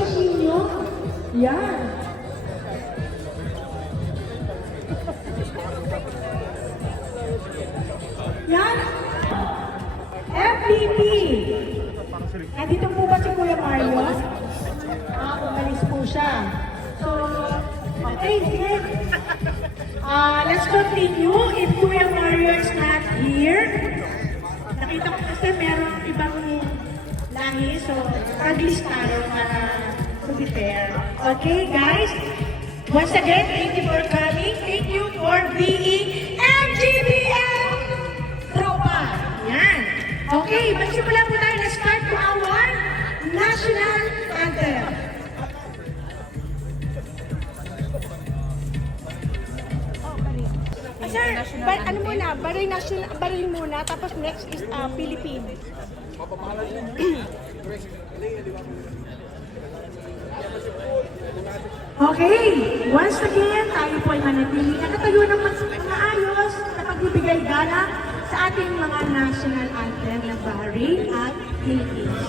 t-shirt ninyo. Yan. Yan. FPP. Nandito po ba si Kuya Mario? Umalis po siya. So, okay, sige. Let's continue. If Kuya Mario is not here, nakita ko kasi meron ibang lahi, so pag-list tayo para to be fair. Okay, guys? Once again, thank you for coming. Thank you for being MGBM Tropa. Yan. Okay, magsimula po tayo. Let's start to our national anthem. Sir, ano muna, baril muna, tapos next is Philippine. Okay, once again, tayo po ay manatili. Nakatayo ng maayos na pagbibigay galang sa ating mga national anthem na Bahrain at Philippines.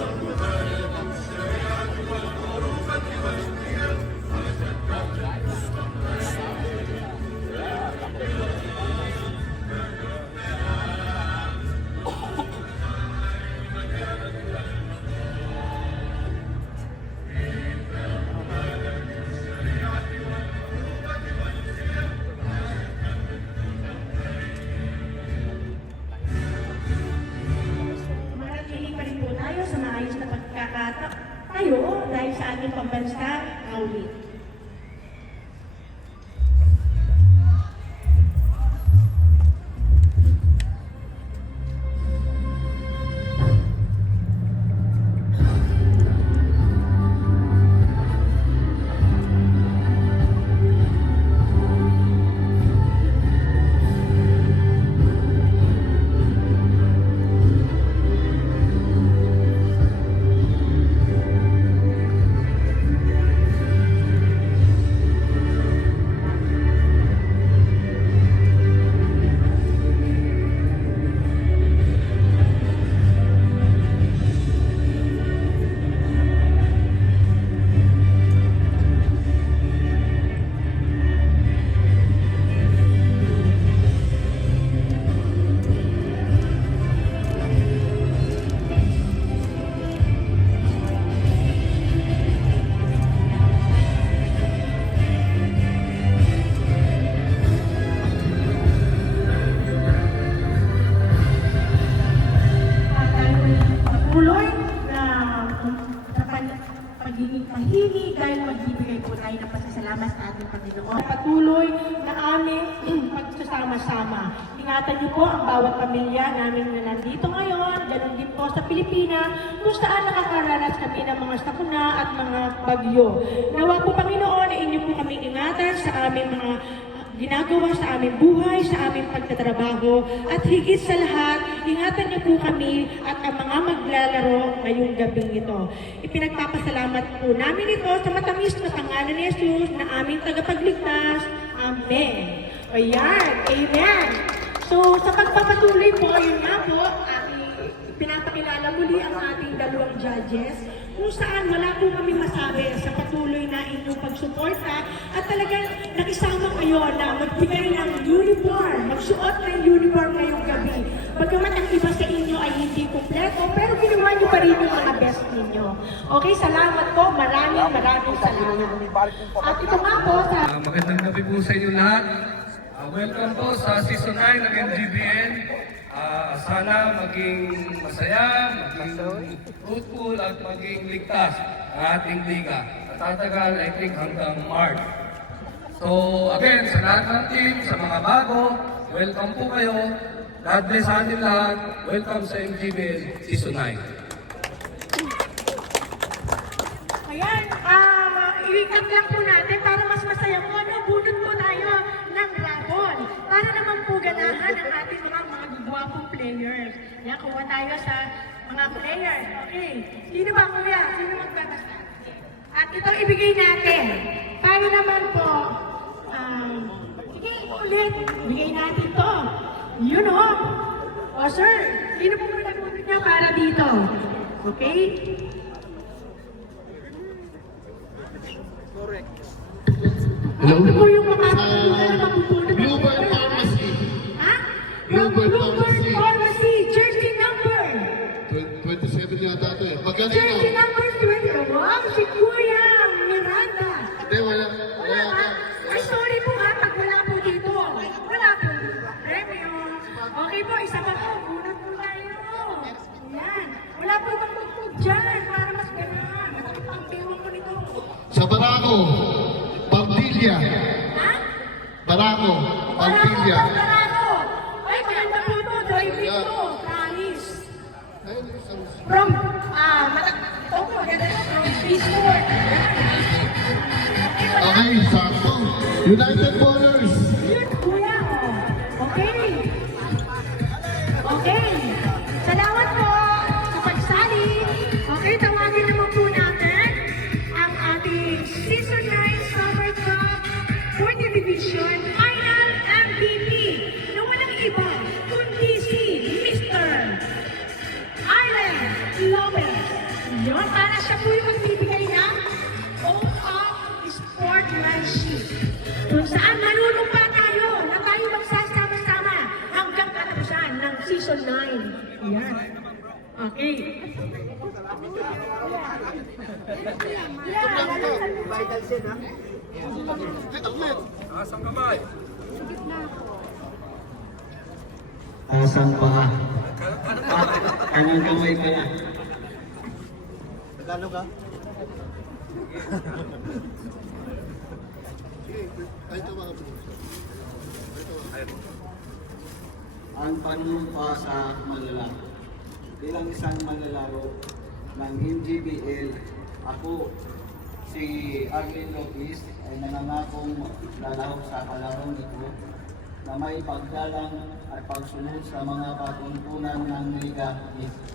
Tayo dahil sa ating pambansa, awit. Mahingi dahil magbibigay po tayo ng pasasalamat sa ating Panginoon. Patuloy na aming pagsasama-sama. Ingatan niyo po ang bawat pamilya namin na nandito ngayon, ganun din po sa Pilipinas, kung saan nakakaranas kami ng mga sakuna at mga bagyo. Nawa po Panginoon na inyo po kami ingatan sa aming mga ginagawa sa aming buhay, sa aming pagtatrabaho, at higit sa lahat, ingatan niyo po kami at ang mga maglalaro ngayong gabing ito. Ipinagpapasalamat po namin ito sa matamis na pangalan ni Jesus na aming tagapagligtas. Amen. Ayan. Amen. So, sa pagpapatuloy po, ayun nga po, pinapakilala muli ang ating dalawang judges kung saan wala po kami masabi sa patuloy na inyong pagsuporta at talagang nakisama kayo na magbigay ng uniform, magsuot ng uniform ngayong gabi. Bagamat ang iba sa inyo ay hindi kumpleto, pero ginawa niyo pa rin yung mga best ninyo. Okay, salamat po. Maraming salamat. At ito nga po sa... Magandang gabi po sa inyo lahat. Welcome po sa Season 9 ng MGBN. Sana maging masaya, maging fruitful at maging ligtas ang ating liga. At tatagal, I think, hanggang March. So again, sa lahat ng team, sa mga bago, welcome po kayo. God bless sa ating lahat. Welcome sa MGBN Season 9. Ayan, iwikat lang po natin para mas masaya po. Bunot po tayo ng rabon para naman po ganahan ang ating mga gwapong players. Yan, kuha tayo sa mga players. Okay. Sino ba, kuya? Sino magbabasa? At ito ibigay natin. Para naman po, sige, ulit. Bigay natin to. You know. O, sir, sino po nagpunod niya para dito? Okay? Hello? Ito po yung mga Sa lugar na mapupunta. Bluebird Pharmacy. Ha? From Bluebird Bluebird Pharmacy. Pharmacy, jersey number. 27 yata ito eh. Magaling Jersey ah. number 20. Wow, si Kuya Miranda. Hindi, wala. Wala ba? Ay, sorry po ha, pag wala po dito. Wala po. Premyo. Okay po, isa pa po. Bunot po tayo. Yan. Wala po bang tugtog dyan para mas gano'n. Ang pero ko nito. Sa Barako, Pampilla. Ha? Barako, Pampilla. Barako. Ay, maganda po ito. Driving Yeah. to. Paris. Ayun, isang- From, ito po, ganda ito. From Peaceford. Okay, sakto. United Motors. Yun, kuya. Okay. Okay. Salamat po sa pagsali. Okay, tawagin naman po natin ang ating Season 9 Summer Cup 4th Division Final MVP na walang iba kundi si Mr. Arlen Lopez. Yun, para siya po yung magbibigay ng oath of sportsmanship. Kung saan manunumpa tayo na tayo magsasama-sama hanggang katapusan ng Season 9. Yan. Okay. Asang kamay. Asang paa. Kanang kamay pala. Ang panumpa sa malalaki. Bilang isang malalaro ng MGBL, ako, si Arlen Lopez, ay nanangakong lalahok sa kalarong ito na may paggalang at pagsunod sa mga patuntunan ng liga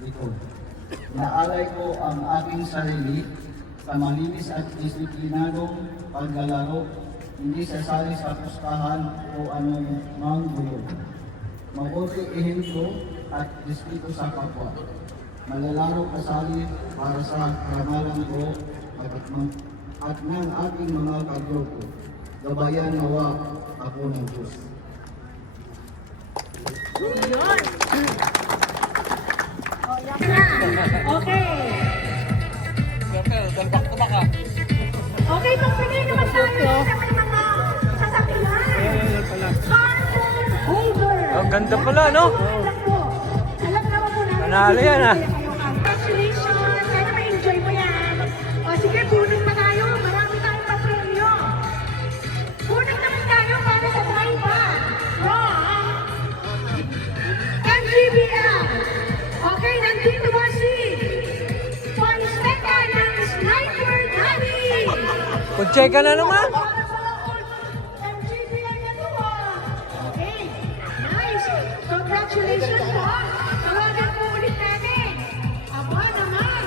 ito. Naalay ko ang aking sarili sa malinis at disiplinadong paglalaro, hindi sasali sa pustahan o anong mang gulo. Mabuti ehemplo at respeto sa kapwa. Malalaro kasali para sa karamalan ko at ng aking mga kagrupo. Gabayan nawa ako ng Diyos. Yun. Okay. Okay, pagbigay naman tayo sa may mga sasakyan. Carson Holder. Ang ganda pala, no? Alam naman po namin. Panalo yan, ah. Congratulations. Sana ma-enjoy mo yan. O sige, kunin pa tayo. Marami tayong pa-premyo. Kunin naman tayo para sa drive from MGBL. Okay, nandito ba si Fonseca ng Sniper Daddy? Kutse ka na naman. MGBL na to ah. Okay, nice. Congratulations po. Tawagan po ulit natin. Aba naman.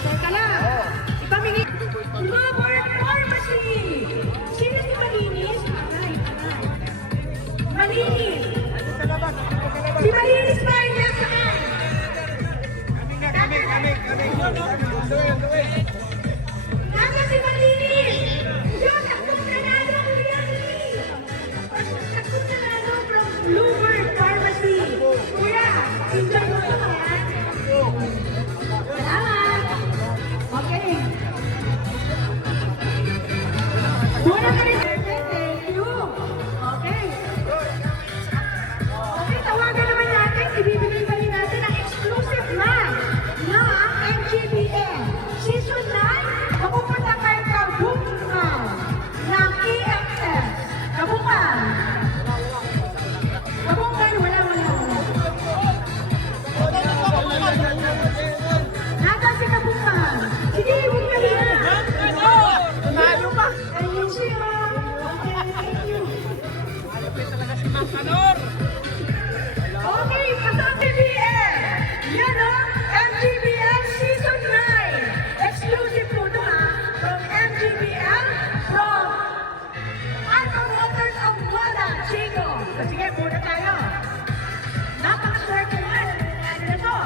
Teka lang. Ipamingin. Robert Pharmacy. Sino si Malinis? Aray, aray. Malinis. Si Malinis ba ay nasaan? Nasa si Malinis. Yun, takot nanalo, Kuya Lee. Takot nanalo from Bluebird Pharmacy. Kuya, enjoy mo ito yan. Salamat. Okay. Muna ka rin. Thank you. Okay. Okay, tawagan naman natin. Ibibigay pa rin natin ang exclusive line ng MGBL. Season 9, mapupunta kayo Kabungan ng EFF. Kabungan. Kabungan, wala. Nasa si Kabungan. Sige, huwag ka na. Tumayo pa. Ayun siya. Okay, thank you. Okay, sa MGBL. Yan o, MGBL Season 9. Exclusive po ito ha. From MGBL, from Alpha Motors of Wala, Chico. Sige, muna tayo. Napaka-swerte mo. Ano na to?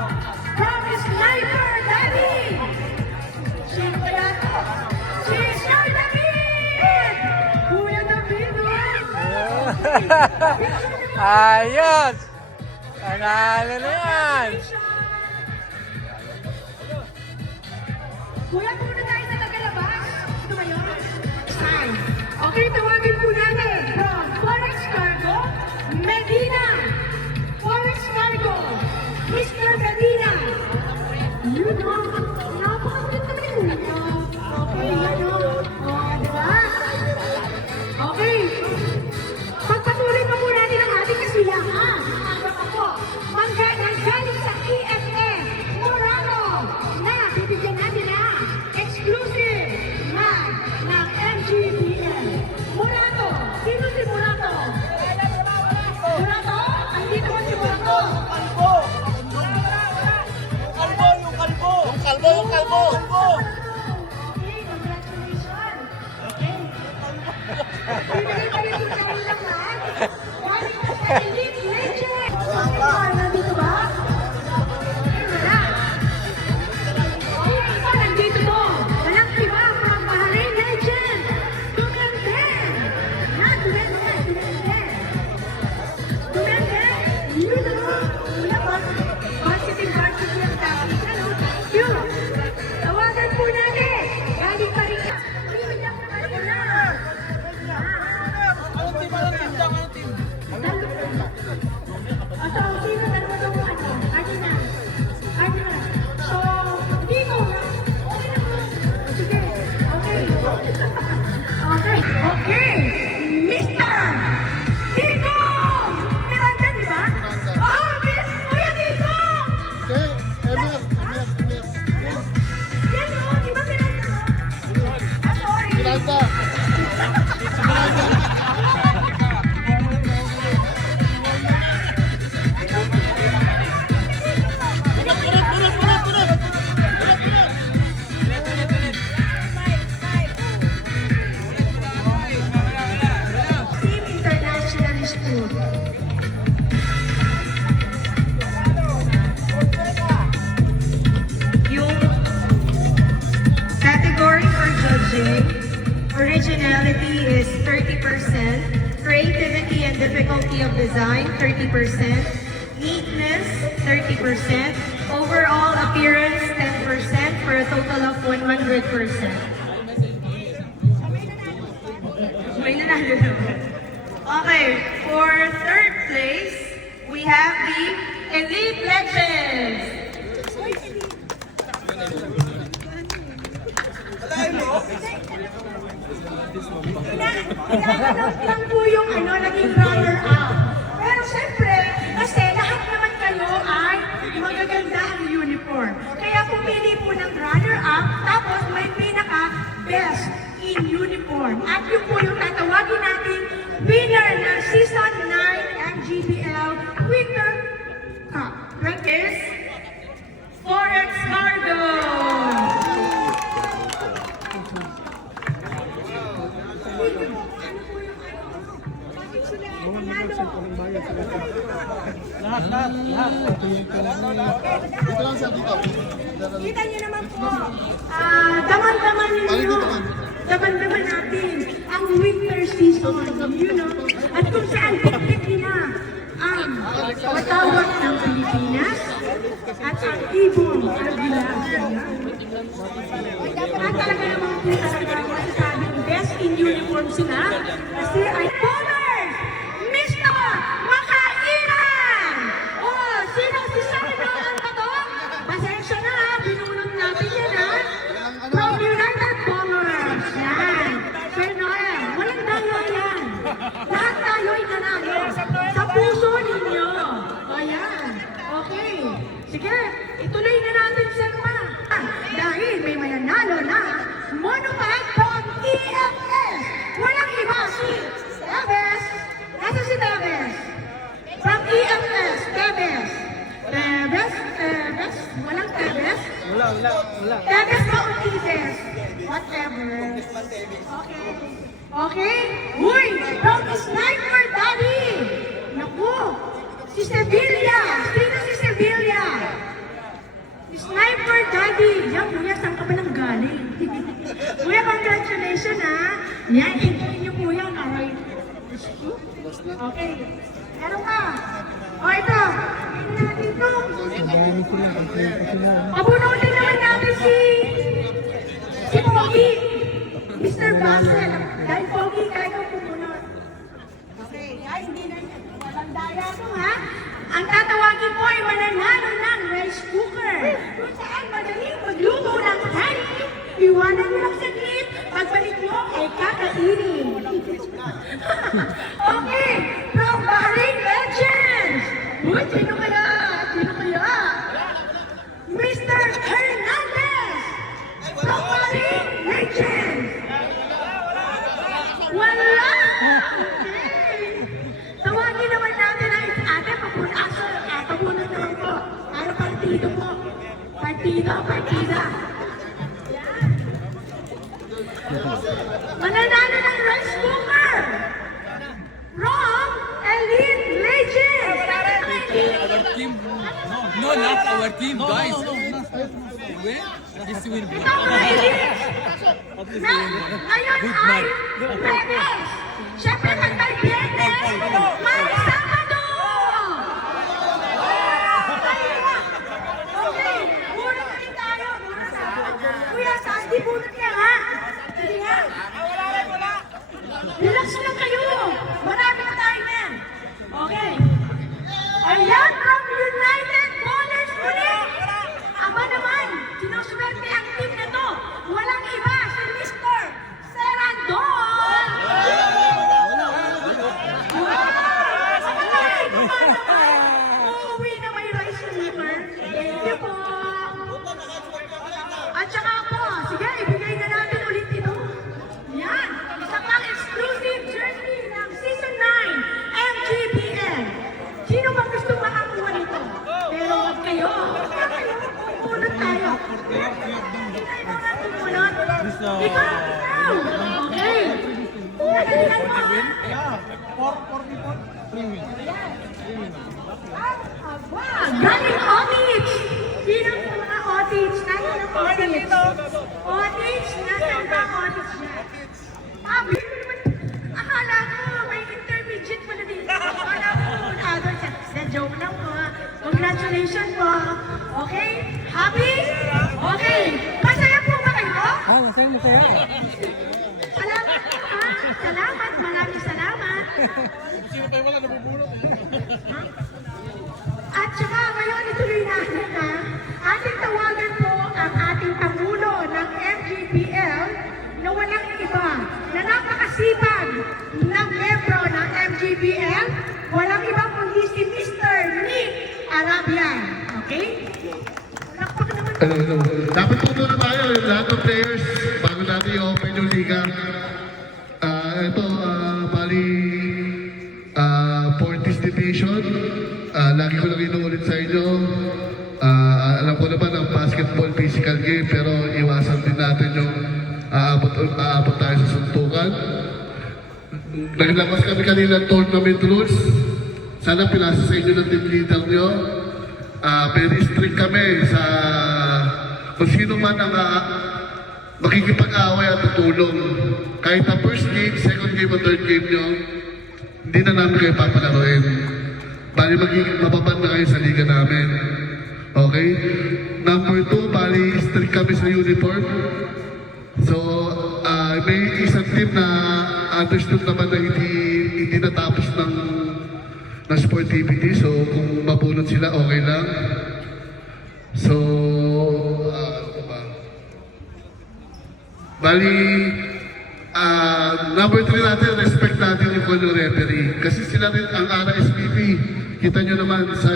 From Sniper Daddy. Sino kaya to? Si Sniper Daddy! Kuya na Ayos! Panalo na yan! Kuya, muna tayo sa tagalabas. Ito ba yun? Sign. Okay, tawagin po natin from Forex Cargo, Medina. Forex Cargo, Mr. Medina. You know, napakaganda naman yung kuya. Okay, yan o. Diba? Okay. Pagpatuloy pa po natin ang ating kasiyahan. Ang ako, galing sa EFF, Murano, na bibigyan natin na exclusive mag ng MGBL. Murato, sino si Murato? Murato? Andito ba si Murato? Okay, congratulations. Okay. Bibigay tayo sa kanilang lahat. Galing na sa Elite Legend. Nandito ba? Wala. Okay, isa nandito to. Walang iba from Bahrain Legend. Dumenden. Dumenden. You know. Wala ba? Positive ang tawag. You. Tawagan po natin. Galing pa rin. So, sino dalawa mo ano? Ano na? Ano na? So, hindi ko. Okay na po. Sige. Okay. Okay. Okay. Mr. Tito! Miranda, di ba? Oh, Miss Kuya Tito! Okay, Emir. Yan o, di ba Miranda? Ah, sorry. Miranda. Team International School. Yung category for judging, originality is 30%, creativity and difficulty of design 30%, neatness 30%, overall appearance 10% for a total of 100%. May nanalo naman. Okay, for third place, we have the Elite Legends. Inaanap lang po yung naging runner-up. Pero syempre, kasi lahat naman kayo ay magaganda ang uniform. Kaya pumili po ng runner-up, tapos may pinaka-best in uniform. At yun po yung tatawagin natin winner ng Season 9 MGBL Winter Cup. That is Forex Cargo! Dito lang siya, dito. Kita niyo naman po, daman-daman ninyo, daman-daman natin ang winter season, you know, at kung saan pagpiti na ang patawag ng Pilipinas at ang ibong Agila. At talaga naman po talaga masasabing best in uniform sila kasi ay Bowlers! Mr. Makairan! Oh, sino si Simon ba to? Pasensya na ha, binunod natin yan ha. From United Bowlers. Yan. Sir Noel, walang dayo yan. Lahat tayo ay nanalo. Sa puso ninyo. O yan. Okay. Sige, ituloy na natin, Sir Ma. Dahil may mananalo na monopod from EFS. Walang iba si Tebes. Nasa si Tebes? From EFS, Tebes. Tebes? Walang Tebes? Wala. Tebes ba o Tebes? Whatever. Okay. Okay? Uy! From Sniper Daddy! Naku! Si Sevilla! Sino si Sevilla? Sniper Daddy! Yan, kuya, saan ka ba nang galing? Kuya, congratulations ha! Yan, enjoy niyo po yan. Alright. Okay. Meron ka. O ito. Tingnan natin ito. Pabunutin naman natin si Pogi. Mr. Bassel. Dahil Pogi, kaya kang pumunod. Okay, guys, hindi na walang daya to, ha? Ang tatawagin po ay mananalo ng rice cooker. Kung saan madaling magluto ng honey, iwanan mo lang saglit, pagbalik mo ay kakainin. Okay, from Bahrain Legends. Uy, sino kaya? Sino kaya? Mr. Hernandez. From Bahrain Legends. Wala! Okay. Tawagin naman natin ang ate, papunod naman po. Para partido po. Partida. Yan. Mananalo ng rice cooker. From Elite Legends. Our team. No, not our team, guys. Win? This win. Ito ang Elite. Ngayon ay Biyernes. Siyempre, pag may Biyernes, may Sabado. Okay, muna na rin tayo. Muna na. Kuya, Sandy, bunot ka ha. Sige nga. Relax lang kayo. Marami na tayo yan. Okay. Ayan, from United Bowlers ulit. Aba naman, sinuswerte ang team na to. Walang iba, si Mr. Serandon. Uuwi na may rice cooker. Thank you po. At saka po, sige, ibigay na natin ulit ito. Yan, isa pang exclusive jersey ng Season 9 MGBL. Sino bang gusto makakuha nito? Pero wag kayo. Pumunod tayo. Sino nga pumunod? Ikaw! Okay. Nagalingan mo. Galing Otich! Sino ang mga Otich? Nasaan ang Otich? Otich? Nasaan ba ang Otich niya? Bigyan mo naman. Akala ko may intermediate pala dito. Akala ko adult siya. Joke lang po. Congratulations po. Okay? Happy? Okay. Masaya po ba kayo? Masaya. Salamat po ha. Salamat. Maraming salamat. At saka ngayon ituloy natin na ating tawagan po ang ating Pangulo ng MGBL na walang iba, na napakasipag ng membro ng MGBL, walang iba kundi si Mr. Nick Arabian. Okay? Nakpak naman. Dapat po muna tayo, lahat ng players, bago natin i-open yung liga. Bali, 40th division. Lagi ko lang inuulit sa inyo. Alam ko naman ang basketball physical game, pero iwasan din natin yung aabot tayo sa suntukan. Naglabas kami kanina ng tournament rules. Sana pinasa sa inyo ng team leader nyo. Very strict kami sa kung sino man ang makikipag-away at tutulong. Kahit na first game, second game o third game nyo, hindi na namin kayo papalaruin. Bali magiging mababan na kayo sa liga namin. Okay? Number 2, bali strict kami sa uniform. So, may isang team na understood naman na hindi natapos ng sportivity. So, kung mabunot sila, okay lang. So, ano ba? Bali, number 3 natin, respect natin yung color referee. Kasi sila rin ang RSPP. Kita nyo naman sa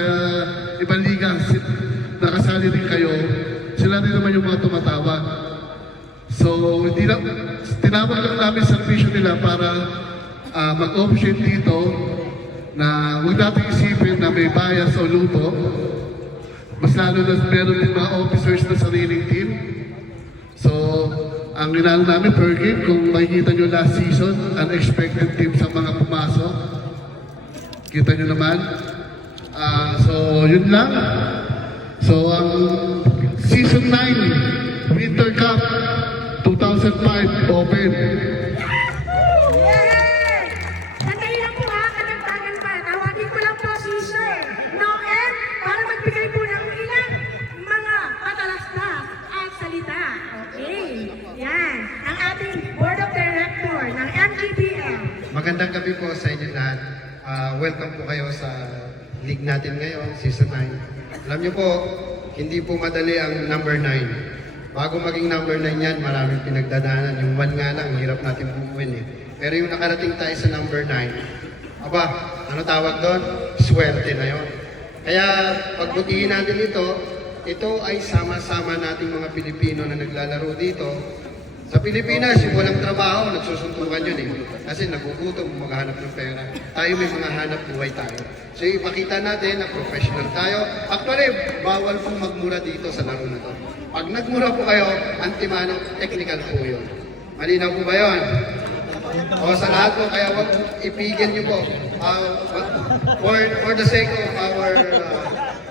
ibang liga, nakasali rin kayo. Sila rin naman yung mga tumatawag. So, hindi lang, tinawag lang namin sa servisyo nila para mag-officiate dito na huwag natin isipin na may bias o luto. Mas lalo na meron din mga officers na sariling team. So, ang ginalo namin per game, kung makikita nyo last season, unexpected team sa mga pumasok. Kita nyo naman. So, yun lang. So, ang Season 9 Winter Cup 2005 open. Yay! Sandali lang Magandang gabi po sa inyo lahat. Welcome po kayo sa league natin ngayon, Season 9. Alam niyo po, hindi po madali ang number 9. Bago maging number 9 yan, maraming pinagdadaanan. Yung 1 nga lang, hirap natin buuin eh. Pero yung nakarating tayo sa number 9, aba, ano tawag doon? Swerte na yon. Kaya pagbutihin natin ito ay sama-sama nating mga Pilipino na naglalaro dito. Sa Pilipinas, yung walang trabaho, nagsusuntukan yun eh. Kasi nagugutom, maghanap ng pera. Tayo may mga hanap buhay tayo. So ipakita natin na professional tayo. Actually, bawal pong magmura dito sa laro na to. Pag nagmura po kayo, antimano, technical po yun. Malinaw po ba yun? O sa lahat po, kaya wag ipigil nyo po. For the sake of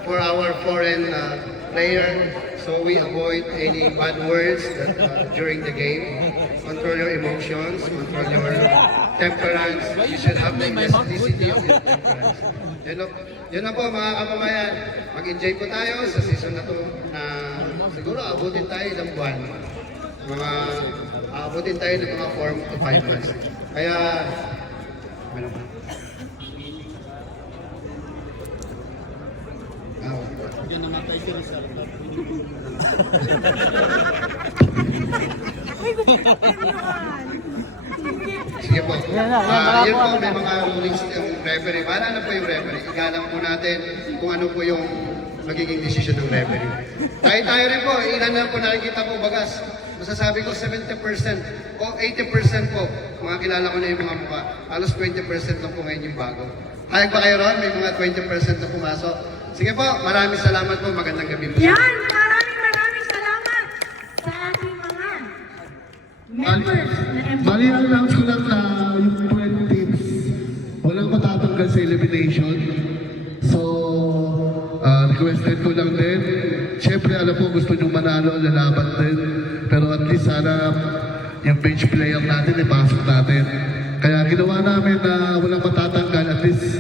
our foreign player, so we avoid any bad words during the game. Control your emotions, control your temperance. You should have the elasticity of your temperance. Yun na po mga kapamayan. Mag-enjoy po tayo sa season na to na siguro abutin tayo ilang buwan. Abutin tayo ng mga 4 to 5 months. Kaya, ano ba? Hindi namatay si Rizal. Sige po. Yun po, may mga rulings yung referee. Bahala na po yung referee. Igalang po natin kung ano po yung magiging decision ng referee. Tayo rin po, ilan na po nakikita po bagas. Masasabi ko 70% o 80% po. Mga kilala ko na yung mga mukha. Halos 20% lang po ngayon yung bago. Hayag ba kayo ron? May mga 20% na pumasok. Sige po, maraming salamat po. Magandang gabi po. Yan! Maraming salamat sa ating mga members na MGBL. Mali-announce ko lang na yung 12 teams, walang matatanggal sa elimination. So, requested ko lang din. Siyempre, alam po, gusto nyo manalo, lalaban din. Pero at least sana yung bench player natin, ipasok natin. Kaya ginawa namin na walang matatanggal, at least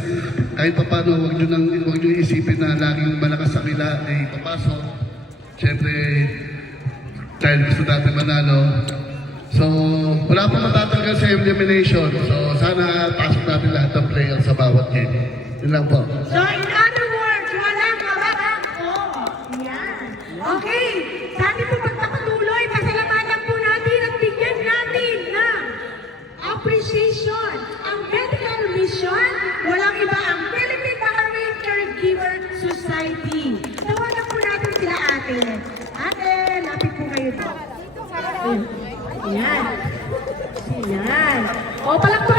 kahit pa paano, huwag nyo isipin na laging malakas sa kila ay papasok. Siyempre, dahil gusto natin manalo. So, wala pa matatanggal sa elimination. So, sana pasok natin lahat ng players sa bawat game. Yun lang po. So, in other words, walang mababangko. Yan. Okay. Sa ating po pagpapatuloy, pasalamatan po natin at bigyan natin ng appreciation. Ang medical mission, walang iba ang Philippine Maraming Caregiver Society. Tawagan po natin sila ate. Ate, lapit po kayo po. Yan. Yan. O, palakpakan